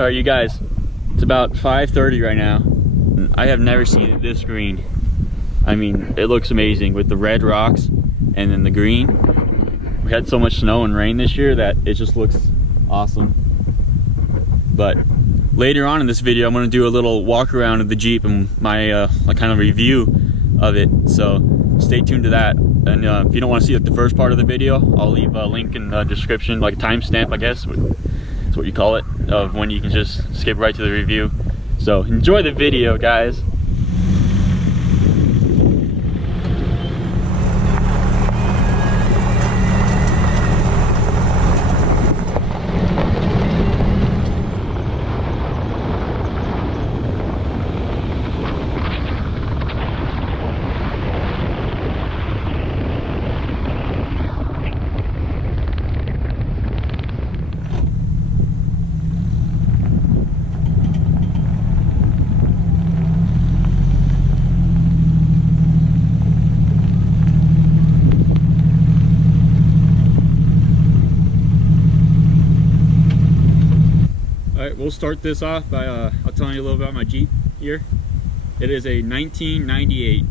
All right, you guys, it's about 5:30 right now. I have never seen it this green. I mean, it looks amazing with the red rocks and then the green. We had so much snow and rain this year that it just looks awesome. But later on in this video, I'm going to do a little walk around of the Jeep and my kind of review of it. So stay tuned to that. And if you don't want to see like the first part of the video, I'll leave a link in the description, like a timestamp, I guess. That's what you call it, of when you can just skip right to the review. So enjoy the video, guys. We'll start this off by I'll telling you a little about my Jeep here. It is a 1998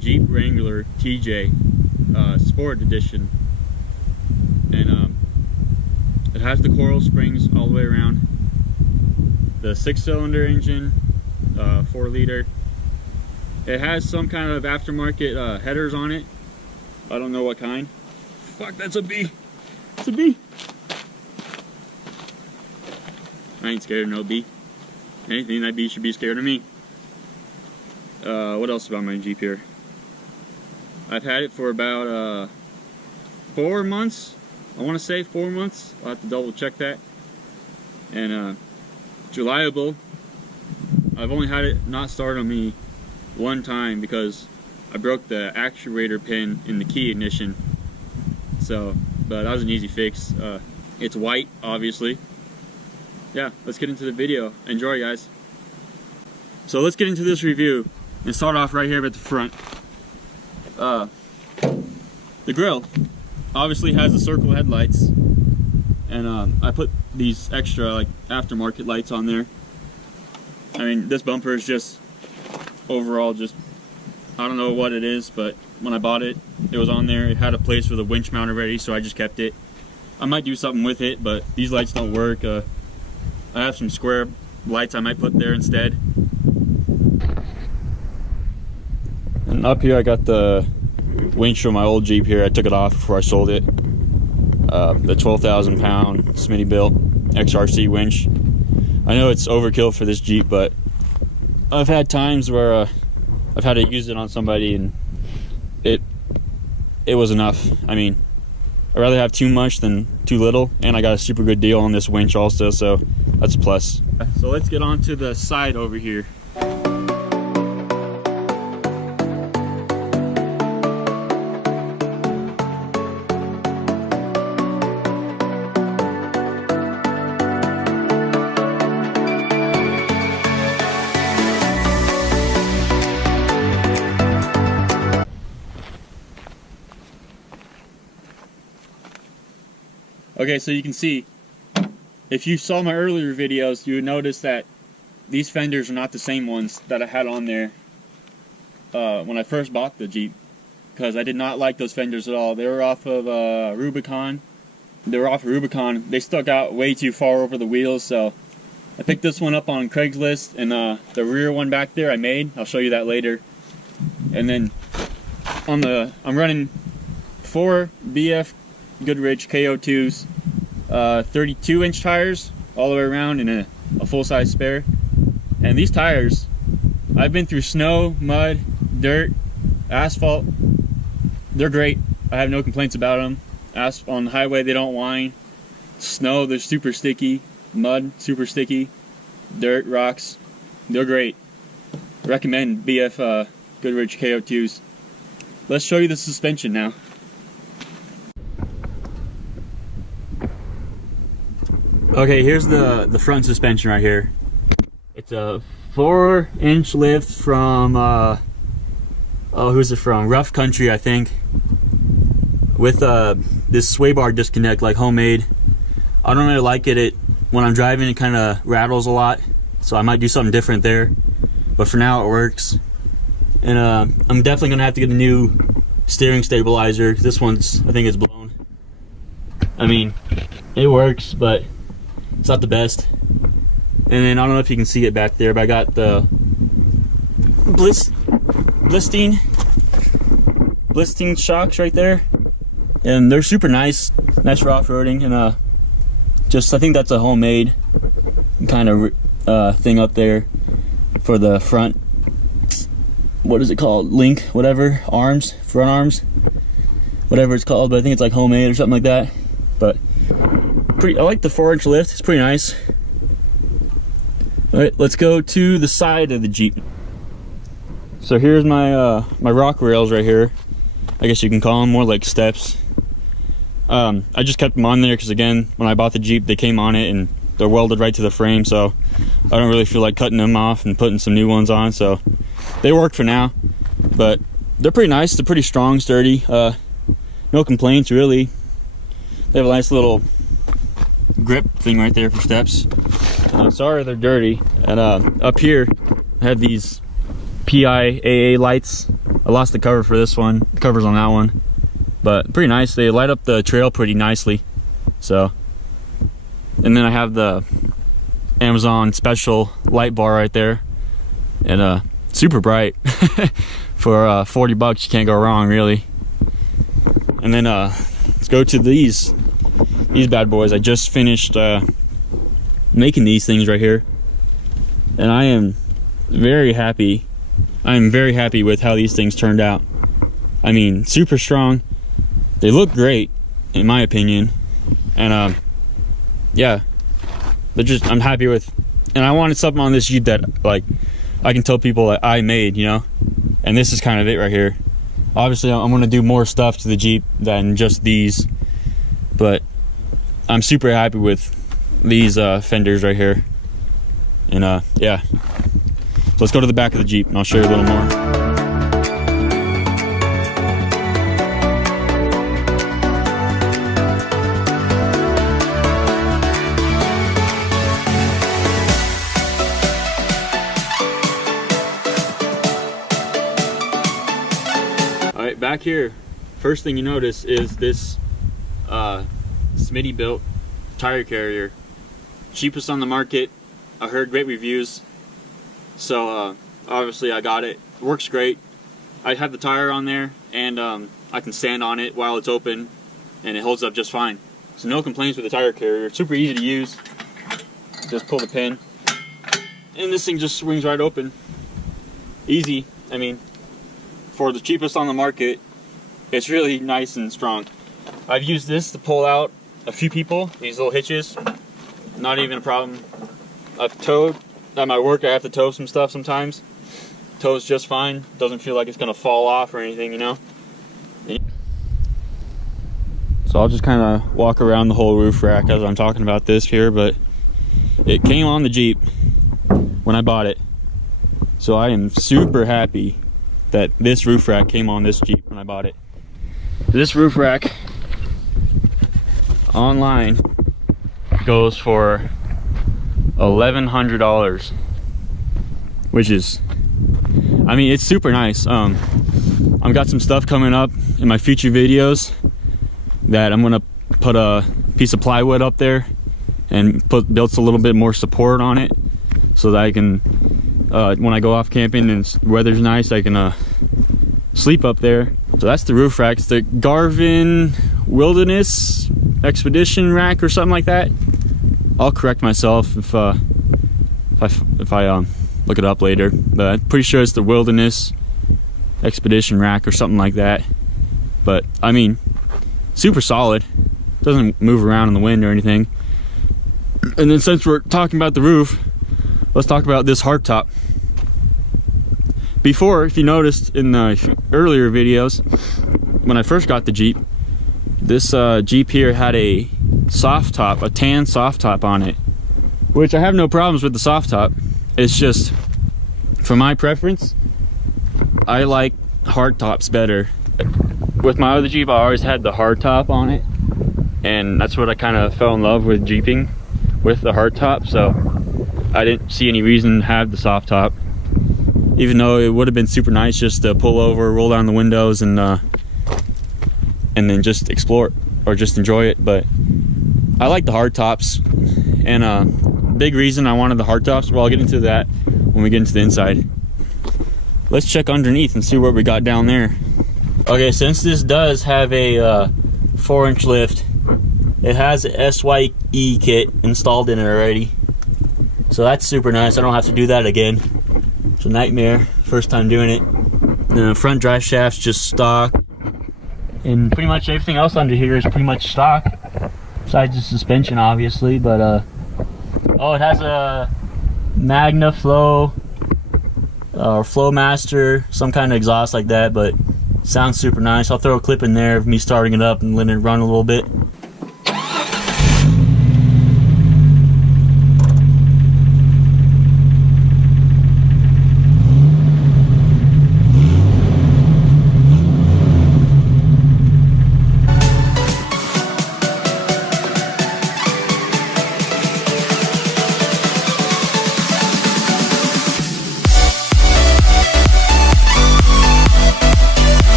Jeep Wrangler TJ Sport Edition, and it has the coral springs all the way around. The 6-cylinder engine, 4-liter. It has some kind of aftermarket headers on it. I don't know what kind. Fuck, that's a bee. It's a bee. I ain't scared of no bee. Anything that bee should be scared of me. What else about my Jeep here? I've had it for about 4 months. I want to say 4 months. I'll have to double check that. And it's reliable. I've only had it not start on me one time because I broke the actuator pin in the key ignition. So, but that was an easy fix. It's white, obviously. Yeah, let's get into the video. Enjoy, guys. So let's get into this review and start off right here at the front. The grille obviously has the circle headlights, and I put these extra like aftermarket lights on there. I mean, this bumper is just overall just, I don't know what it is, but when I bought it, it was on there. It had a place for the winch mount already, so I just kept it. I might do something with it, but these lights don't work. I have some square lights I might put there instead. And up here I got the winch from my old Jeep here. I took it off before I sold it. The 12,000 pound Smittybilt XRC winch. I know it's overkill for this Jeep, but I've had times where I've had to use it on somebody and it was enough. I mean, I'd rather have too much than too little, and I got a super good deal on this winch also, so that's a plus. So let's get on to the side over here. Okay, so you can see, if you saw my earlier videos, you would notice that these fenders are not the same ones that I had on there when I first bought the Jeep, because I did not like those fenders at all. They were off of Rubicon. They stuck out way too far over the wheels, so I picked this one up on Craigslist, and the rear one back there I made. I'll show you that later. And then I'm running 4 BF Goodrich KO2s, 32-inch tires all the way around, and a full-size spare. And these tires, I've been through snow, mud, dirt, asphalt. They're great. I have no complaints about them. On the highway, they don't whine. Snow, they're super sticky. Mud, super sticky. Dirt, rocks, they're great. Recommend BF Goodrich KO2s. Let's show you the suspension now. Okay, here's the front suspension right here. It's a 4-inch lift from who's it from? Rough Country, I think. With this sway bar disconnect, like homemade. I don't really like it. when I'm driving it kind of rattles a lot, so I might do something different there, but for now it works. And I'm definitely gonna have to get a new steering stabilizer. This one's, I think it's blown. I mean, it works, but it's not the best. And then I don't know if you can see it back there, but I got the Blisting shocks right there, and they're super nice for off-roading. And just, I think that's a homemade kind of thing up there for the front, what is it called, link, whatever, arms, front arms, whatever it's called, but I think it's like homemade or something like that. But pretty, I like the 4-inch lift, it's pretty nice. All right, let's go to the side of the Jeep. So here's my my rock rails right here. I guess you can call them more like steps. I just kept them on there because, again, when I bought the Jeep, they came on it and they're welded right to the frame, so I don't really feel like cutting them off and putting some new ones on, so they work for now. But they're pretty nice, they're pretty strong, sturdy, no complaints really. They have a nice little grip thing right there for steps. Sorry they're dirty. And up here I have these PIAA lights. I lost the cover for this one, the cover's on that one, but pretty nice. They light up the trail pretty nicely. So, and then I have the Amazon special light bar right there, and super bright. For 40 bucks you can't go wrong really. And then let's go to these bad boys. I just finished making these things right here, and I am very happy. I'm very happy with how these things turned out. I mean, super strong. They look great, in my opinion. And yeah, they're just, I'm happy with. And I wanted something on this Jeep that, like, I can tell people that I made, you know. And this is kind of it right here. Obviously, I'm gonna do more stuff to the Jeep than just these, but I'm super happy with these fenders right here. And yeah. So let's go to the back of the Jeep and I'll show you a little more. All right, back here, first thing you notice is this Smitty built tire carrier. Cheapest on the market. I heard great reviews. So obviously I got it. It works great. I have the tire on there, and I can stand on it while it's open, and it holds up just fine. So no complaints with the tire carrier. It's super easy to use. Just pull the pin, and this thing just swings right open. Easy. I mean, for the cheapest on the market, it's really nice and strong. I've used this to pull out a few people, these little hitches. Not even a problem. I've towed. At my work, I have to tow some stuff sometimes. Tows just fine. Doesn't feel like it's gonna fall off or anything, you know. So I'll just kind of walk around the whole roof rack as I'm talking about this here, but it came on the Jeep when I bought it. So I am super happy that this roof rack came on this Jeep when I bought it. This roof rack online goes for $1,100, which is, I mean, it's super nice. I've got some stuff coming up in my future videos that I'm gonna put a piece of plywood up there and build a little bit more support on it, so that I can, when I go off camping and weather's nice, I can sleep up there. So that's the roof rack. It's the Garvin Wilderness Expedition rack or something like that. I'll correct myself if I look it up later, but I'm pretty sure it's the Wilderness Expedition rack or something like that. But I mean, super solid. Doesn't move around in the wind or anything. And then since we're talking about the roof, let's talk about this hardtop. Before, if you noticed in the earlier videos, when I first got the Jeep, this Jeep here had a soft top, a tan soft top on it, which I have no problems with the soft top. It's just, for my preference, I like hard tops better. With my other Jeep, I always had the hard top on it, and that's what I kind of fell in love with Jeeping, with the hard top, so I didn't see any reason to have the soft top, even though it would have been super nice just to pull over, roll down the windows, and then just explore it or just enjoy it. But I like the hard tops, and big reason I wanted the hard tops, well, I'll get into that when we get into the inside. Let's check underneath and see what we got down there. Okay, since this does have a 4-inch lift, it has a SYE kit installed in it already, so that's super nice. I don't have to do that again. It's a nightmare, first time doing it. The front drive shaft's just stock, and pretty much everything else under here is pretty much stock, besides the suspension obviously. But oh, it has a Magna Flow or Flowmaster, some kind of exhaust like that, but sounds super nice. I'll throw a clip in there of me starting it up and letting it run a little bit.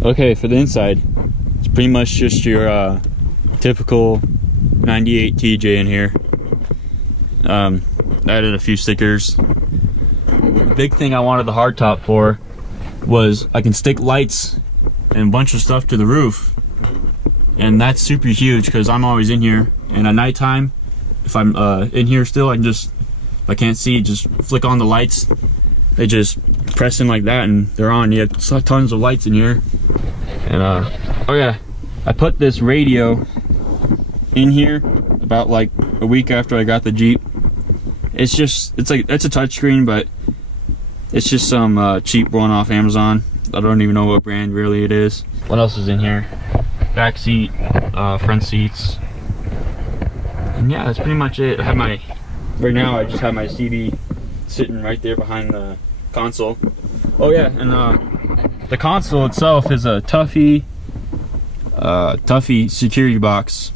Okay, for the inside, it's pretty much just your typical 98 TJ in here. Added a few stickers. The big thing I wanted the hardtop for was I can stick lights and a bunch of stuff to the roof, and that's super huge because I'm always in here, and at nighttime, if I'm in here still, I can just, if I can't see, just flick on the lights. They just press in like that and they're on. You have tons of lights in here. And oh yeah, I put this radio in here about like a week after I got the Jeep. It's a touchscreen, but it's just some cheap one off Amazon. I don't even know what brand really it is. What else is in here? Back seat, front seats, and yeah, that's pretty much it. I have my, right now I just have my CD sitting right there behind the console. Oh yeah, and the console itself is a Tuffy security box.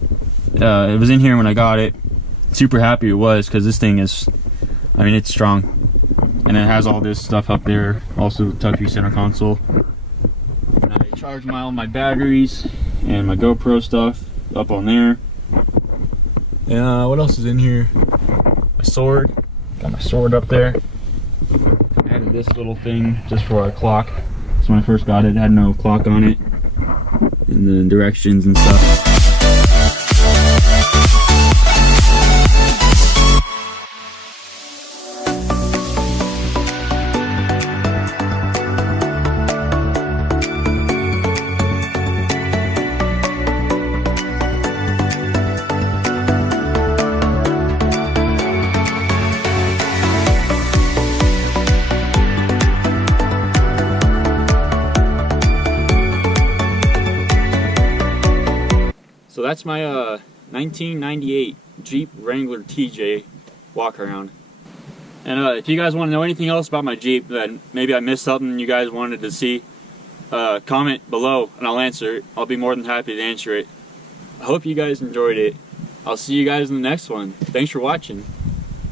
It was in here when I got it. Super happy it was, because this thing is, I mean, it's strong. And it has all this stuff up there. Also the Tuffy center console. And I charge all my batteries and my GoPro stuff up on there. And what else is in here? My sword. Got my sword up there. Added this little thing just for a clock. So when I first got it, it had no clock on it, and the directions and stuff. So that's my 1998 Jeep Wrangler TJ walk around. And if you guys want to know anything else about my Jeep, that maybe I missed something you guys wanted to see, comment below and I'll answer it. I'll be more than happy to answer it. I hope you guys enjoyed it. I'll see you guys in the next one. Thanks for watching.